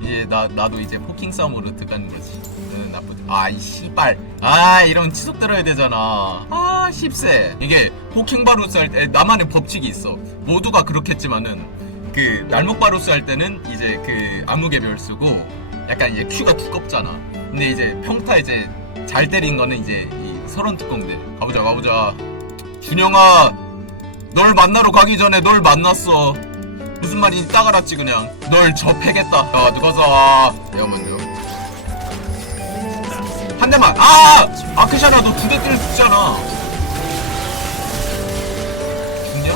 이제 나 나도 이제 포킹 싸움으로 들어가는 거지. 응, 나쁘지. 아이 씨발. 아 이런 치속 들어야 되잖아. 아 십세. 이게 포킹 바루스 할 때 나만의 법칙이 있어. 모두가 그렇겠지만은 그 날목 바루스 할 때는 이제 그 암흑의 쓰고 약간 이제 큐가 두껍잖아. 근데 이제 평타 이제 잘 때린 거는 이제 이 서런 특공대. 가보자 가보자. 준영아, 널 만나러 가기 전에 널 만났어. 무슨 말인지 딱 알았지 그냥. 널 접해겠다. 야 누가 쏴? 내가 먼저. 한 대만. 아! 아크샤나 너 두 대 때려 죽잖아. 죽냐?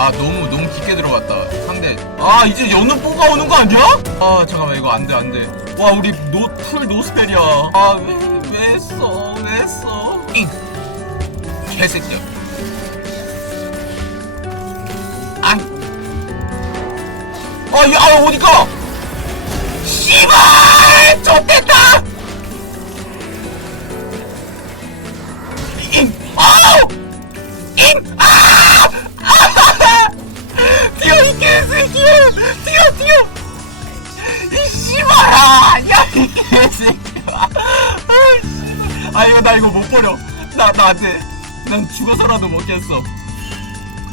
아 너무 너무 깊게 들어갔다. 상대. 아 이제 연우 뽀가 오는 거 아니야? 아 잠깐만 이거 안돼 안돼. 와 우리 노 풀 노스펠이야. 아왜왜 써? 왜 써? 잉. 개새끼야. 아. 아, 야, 아, 어디가? 씨발! 좆됐다! 잉! 아 안 돼. 난 죽어서라도 먹겠어.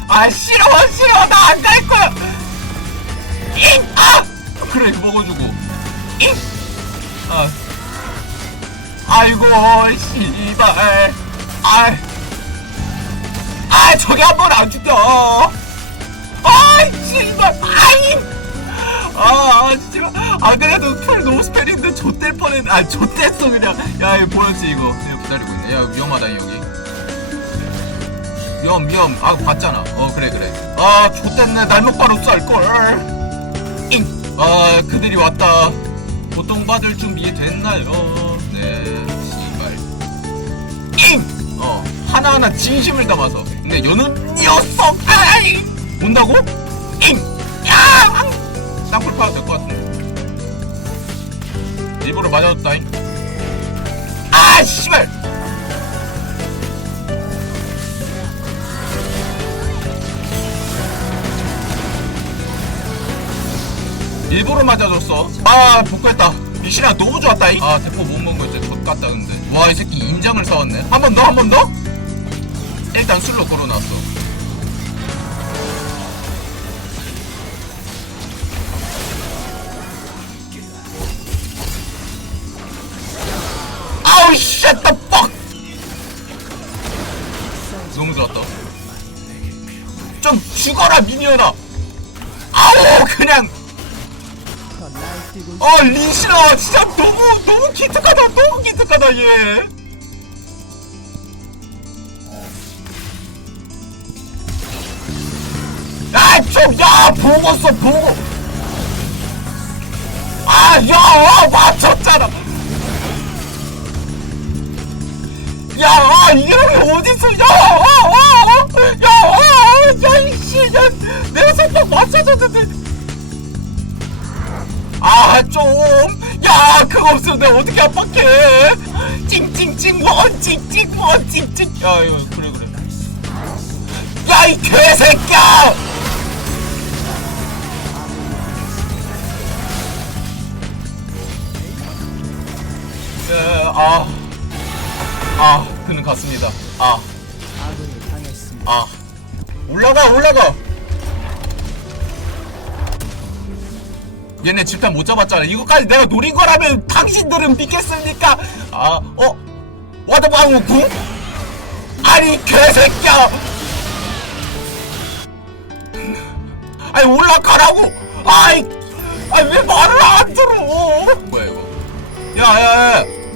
아, 싫어, 싫어! 나 안 갈 거야! 잉! 아! 그래, 먹어주고. 잉! 아. 아이고, 씨발. 아. 아, 저게 한 번 안 죽여. 아, 씨발. 아이! 아, 아. 아, 그래도 풀 노스펠인데 좆될 뻔했네. 아, 좆됐어, 그냥. 야, 이거 보였지, 이거. 이거 기다리고 있네. 야, 위험하다, 여기. 위험, 위험. 아, 봤잖아. 어, 그래, 그래. 아, 좆됐네. 날먹바로 쌀걸. 잉! 아, 그들이 왔다. 고통받을 준비 됐나요? 네, 씨발. 잉! 어, 하나하나 진심을 담아서. 근데 여는 녀석! 아이! 온다고? 잉! 야! 쌍불 파도 될것 같은데. 일부러 맞아줬다잉. 아, 씨발! 일부러 맞아줬어. 아, 복구했다. 미신아 너무 좋았다잉. 아, 대포 못 먹은 거 진짜 좆같다, 근데. 와, 이 새끼 인장을 사왔네. 한 번 더, 한 번 더? 일단 술로 걸어놨어. 아우, shit the fuck! 너무 좋았다. 좀 죽어라, 미니언아! 아우, 그냥! 어 리시나 진짜 너무 너무 기특하다 너무 기특하다 얘 아좀야 보고 써 보고 아야 아, 맞췄잖아 야 아, 이놈이 어딨어 야야야야 이씨 야 내가 살짝 맞춰줬는데 아, 좀! 야, 그거 없으면 내가 어떻게 압박해! 찡찡찡, 원, 찡찡, 원, 찡찡! 야, 이거, 그래, 그래. 야, 이 개새끼야! 예, 아. 아, 그는 갔습니다. 아. 아. 올라가, 올라가! 얘네 집단 못 잡았잖아. 이거까지 내가 노린 거라면 당신들은 믿겠습니까? 아, 어? 와드방우 궁? 아니, 개새끼야! 아니, 올라가라고! 아이, 아니, 왜 말을 안 들어! 뭐야, 이거? 야, 야, 야!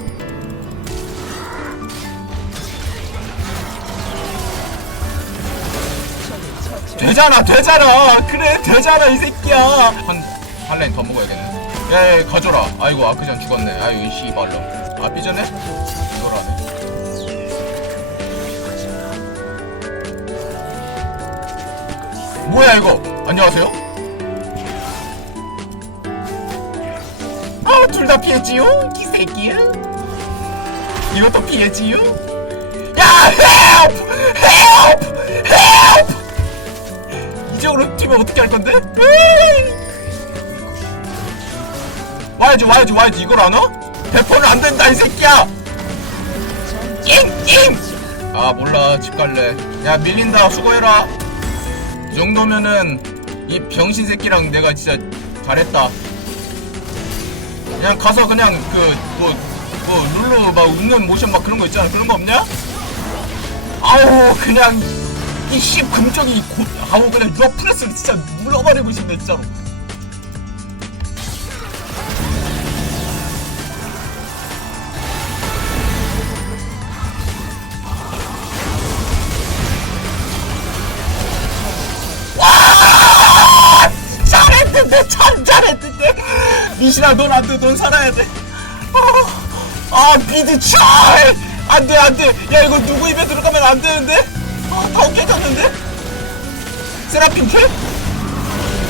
되잖아, 되잖아! 그래, 되잖아, 이 새끼야! 한, 한 라인 더 먹어야겠네. 야, 야, 가져라. 아이고, 아크전 죽었네. 아유, 이 씨발로. 아, 삐졌네? 이거라네. 뭐야, 이거? 안녕하세요? 둘다 피했지요? 이 새끼야 이것도 피했지요? 야 헬프 헬프 어떻게 할 건데? 와야지 와야지 와야지. 이걸 안 와? 대포는 안 된다 이 새끼야! 잉잉 아 몰라. 집 갈래. 야 밀린다. 수고해라. 이 정도면은 이 병신 새끼랑 내가 진짜 잘했다. 그냥 가서 그냥 그뭐뭐 룰루 막 웃는 모션 막 그런 거 있잖아. 그런 거 없냐? 아우 그냥 이씨 금쪽이 곧 아우 그냥 유아 프레스를 진짜 물어버리고 싶네 진짜로. 와! 잘했는데 참 잘했는데. 미신아 넌 안돼 넌 살아야 돼. 아, 아 비드 찰 안돼 안돼. 야 이거 누구 입에 들어가면 안 되는데 아다 깨졌는데? 세라핀 캡?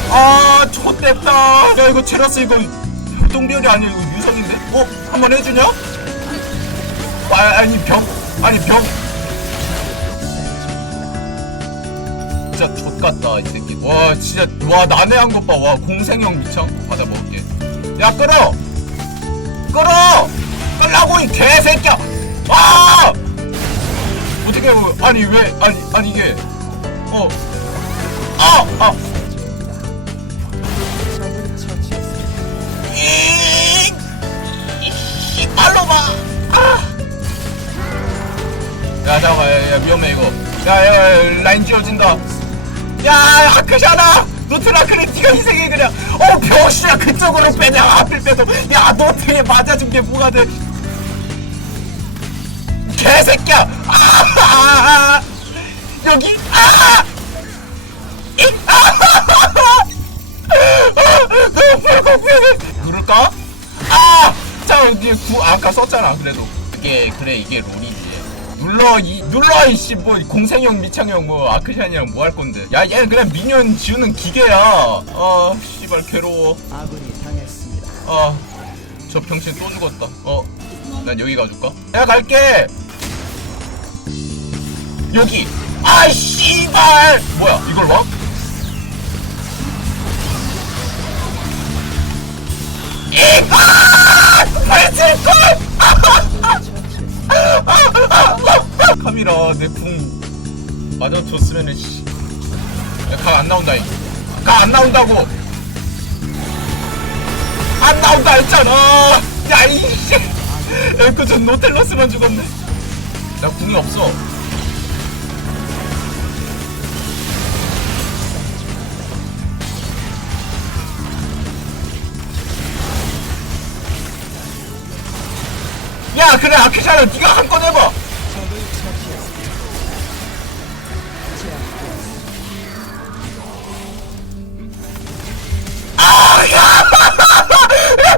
아 좋댔다. 야 이거 제라스 이거 똥별이 아니고 유성인데? 어? 한번 해주냐? 아, 아니 병 아니 병. 진짜 좆같다 이 새끼. 와 진짜 와 난해한 것 봐 와 공생형 미창 받아 먹을게. 야 끌어! 끌어! 끌라고 이 개새끼야! 아 어떻게 아니 왜 아니 아니 이게 어 아아 이 빨로마 아 야, 잠깐만, 야, 야, 위험해, 이거. 야, 야, 야, 라인 지워진다. 야, 아크샤나! 노트라크는 네가 희생해, 그냥. 어, 병신아, 그쪽으로 빼냐, 앞을 빼도. 야, 노트에 맞아준 게 뭐가 돼. 개새끼야! 아, 아, 아, 아. 여기, 아! 이, 아! 너무 불공평해. 누를까? 아! 자, 여기 구, 아까 썼잖아, 그래도. 이게, 그래, 이게 롤이지. 눌러 이 눌러 이씨 뭐 공생형 미창형 뭐 아크샨이랑 뭐 할 건데 야 얘는 그냥 미니언 지우는 기계야 아 씨발 괴로워 아군이 당했습니다. 아 저 병신 또 죽었다 어 난 여기 가줄까 내가 갈게 여기. 아 씨발! 뭐야 이걸 봐 이거 발질걸 카미라 내궁 맞아줬으면은 씨. 각안 나온다 각안 나온다고! 안 나온다 했잖아! 야 이씨! 에코 전 노텔러스만 죽었네? 나 궁이 없어 야 그래 아키샤는 네가 한 건 해봐.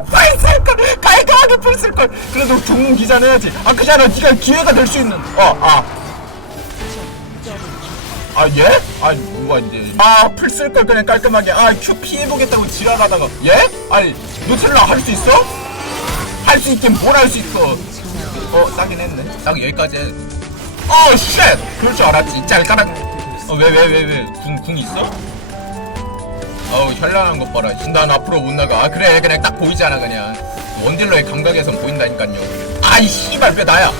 풀쓸걸 풀쓸걸 그래도 종문 기자 해야지 아 그잖아 네가 기회가 될 수 있는 어아아 아, 예? 아니 뭐가 이제 아 풀 쓸 걸 그냥 깔끔하게 아 큐 피해보겠다고 지랄하다가 예? 아니 노틀라 할 수 있어? 할 수 있긴 뭘 할 수 있어 어 싸긴 했네. 딱 여기까지 해. 어 쉣! 그럴 줄 알았지. 짤까락 어왜 왜 왜 왜? 궁궁 있어? 어우 현란한 것 봐라. 난 앞으로 못 나가. 아 그래. 그냥 딱 보이잖아 그냥. 원딜러의 감각에선 보인다니깐요. 아이 씨발 왜 나야?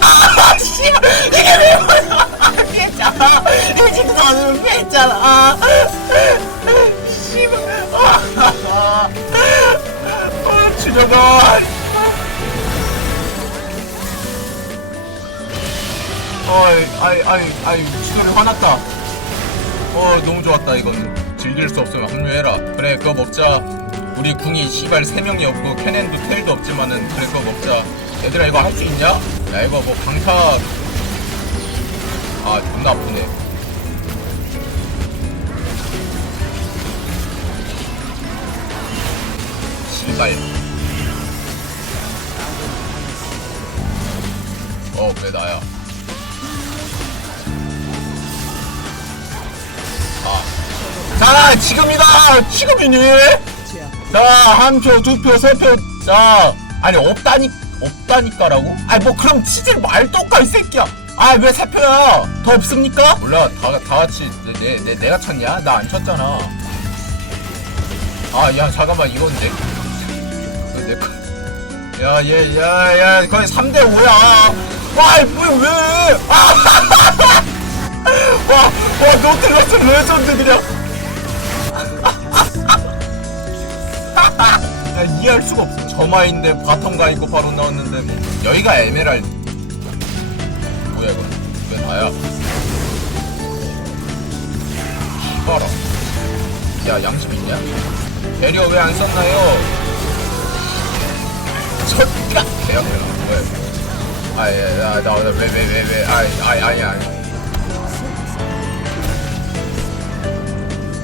아 씨발. 이게 왜 뭐야 피했잖아. 일진도 안으로 피했잖아. 아, 씨발 아, 주려가 어이, 아이, 아이, 아이, 추돌이 화났다. 어, 너무 좋았다, 이건. 즐길 수 없으면 합류해라. 그래, 그거 먹자. 우리 궁이 씨발 세명이 없고, 캐넨도 텔도 없지만은, 그래, 그거 먹자. 얘들아, 이거 할 수 있냐? 야, 이거 뭐, 강타. 아, 존나 아프네. 씨발. 어, 왜 나야? 자, 아 지금이다! 지금이니? 제압 자한 표 두 표 세 표. 자 아니 없다니 없다니까라고? 아니 뭐 그럼 치질 말던가 이 새끼야. 아 왜 세 표야? 더 없습니까? 몰라 다, 다 같이 내, 내, 내 내가 쳤냐? 나 안 쳤잖아. 아 야 잠깐만 이건 내 이거 내 거. 야, 얘, 야, 야, 거의 3대 5야. 와, 뭐야, 왜? 아! 와, 와, 노틸러스 레전드 그냥. 야, 이해할 수가 없어. 저마인데 바텀 가 있고 바로 나왔는데, 뭐. 여기가 에메랄드. 뭐야, 이거. 왜 나야? 봐라. 야, 양심 있냐? 배려 왜 안 썼나요? 첫가 왜? 아예 나나왜왜 왜왜 아이 아이 아니 아니